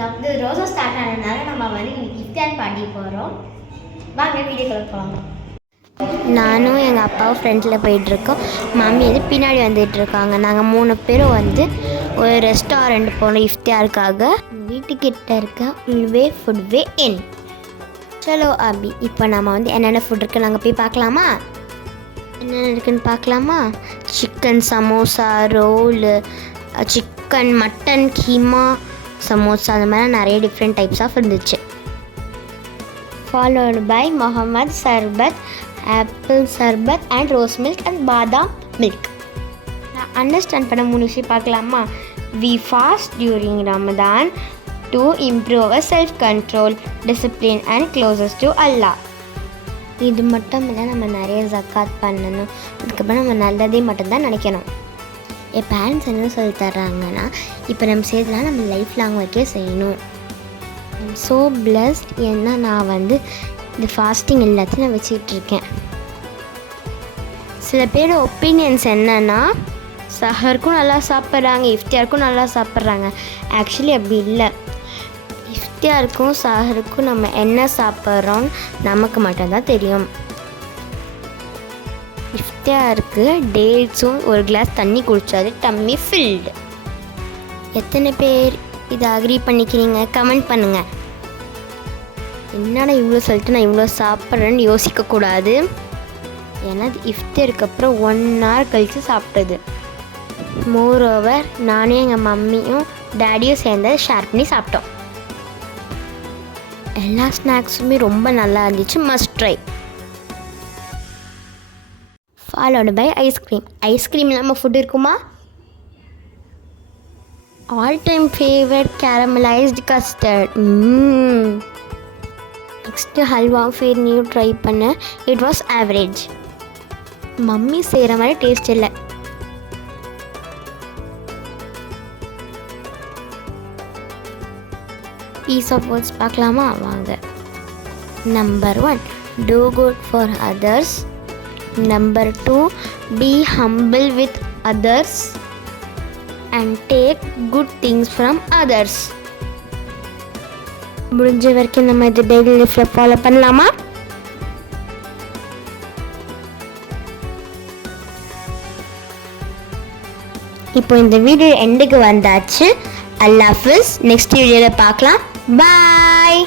ரோசா start ஆனதுனால நம்ம வந்து இன்னைக்கு இஃப்தார் பார்ட்டி போகிறோம். வாங்க வீடியோக்குள்ள போகலாம். நானும் எங்கள் அப்பாவும் ஃப்ரெண்டில் போயிட்டுருக்கோம். மம்மி வந்து பின்னாடி வந்துட்டுருக்காங்க. நாங்கள் 3 பேரும் வந்து ஒரு ரெஸ்டாரண்ட் போனோம் இஃப்தாருக்காக. வீட்டுக்கிட்ட இருக்க உள்வே ஃபுட்வே இன். சலோ அபி, இப்போ நம்ம வந்து என்னென்ன ஃபுட் இருக்குது நாங்கள் போய் பார்க்கலாமா? என்னென்ன இருக்குதுன்னு பார்க்கலாமா? Chicken samosa, roll, chicken mutton keema samosa, அந்த மாதிரி நிறைய டிஃப்ரெண்ட் டைப்ஸ் ஆஃப் இருந்துச்சு. Followed by Mohammed sharbat, apple sharbat and rose milk and badam milk. நான் அண்டர்ஸ்டாண்ட் பண்ண 3 விஷயம் பார்க்கலாமா? We fast during Ramadan to improve our self control, discipline and closest to Allah. இது மட்டும் இல்லை, நம்ம நிறைய ஜக்காத் பண்ணணும். அதுக்கப்புறம் நம்ம நல்லதே மட்டும்தான் நினைக்கணும். என் பேரண்ட்ஸ் என்ன சொல்லி தர்றாங்கன்னா, இப்போ நம்ம செய்யறதுலாம் நம்ம லைஃப் லாங் வைக்க செய்யணும். I'm so blessed. ஏன்னா நான் வந்து இந்த ஃபாஸ்டிங் எல்லாத்தையும் நான் வச்சுக்கிட்டுருக்கேன். சில பேர் ஒப்பீனியன்ஸ் என்னென்னா, சஹருக்கும் நல்லா சாப்பிட்றாங்க, இஃப்தியாருக்கும் நல்லா சாப்பிட்றாங்க. ஆக்சுவலி அப்படி இல்லை. இஃப்தியாருக்கும் சஹருக்கும் நம்ம என்ன சாப்பிட்றோன்னு நமக்கு மட்டும்தான் தெரியும். இஃப்தியாருக்கு டேட்ஸும் ஒரு கிளாஸ் தண்ணி குடித்தாது டம்மி ஃபில்டு. எத்தனை பேர் இதை அக்ரி பண்ணிக்கிறீங்க? கமெண்ட் பண்ணுங்கள். என்னடா இவ்வளோ சொல்லிட்டு நான் இவ்வளோ சாப்பிட்றேன்னு யோசிக்கக்கூடாது. ஏன்னா இஃப்தியாருக்கு அப்புறம் 1 hour கழித்து சாப்பிட்டது. மோரோவர் நானும் எங்கள் மம்மியும் டேடியும் சேர்ந்து ஷேர் பண்ணி சாப்பிட்டோம். எல்லா ஸ்நாக்ஸுமே ரொம்ப நல்லா இருந்துச்சு. Must try. Followed by ice cream. Ice cream இல்லாமல் ஃபுட் இருக்குமா? All time favourite caramelised custard. Next halwa fair new try பண்ணேன். It was average. மம்மி செய்கிற மாதிரி டேஸ்ட் இல்லை. பீஸ் ஆஃப் வேர்ட்ஸ் பார்க்கலாமா? வாங்க. Number 1, do good for others. Number 2, be humble with others and take good things from others. முடிஞ்ச வரைக்கும் நம்ம இது டெய்லி லைஃப்பில் ஃபாலோ பண்ணலாமா? இப்போ இந்த வீடியோ எண்டுக்கு வந்தாச்சு. அல்லாஹ் ஹாஃபிஸ். நெக்ஸ்ட் வீடியோவில் பார்க்கலாம். பாய்.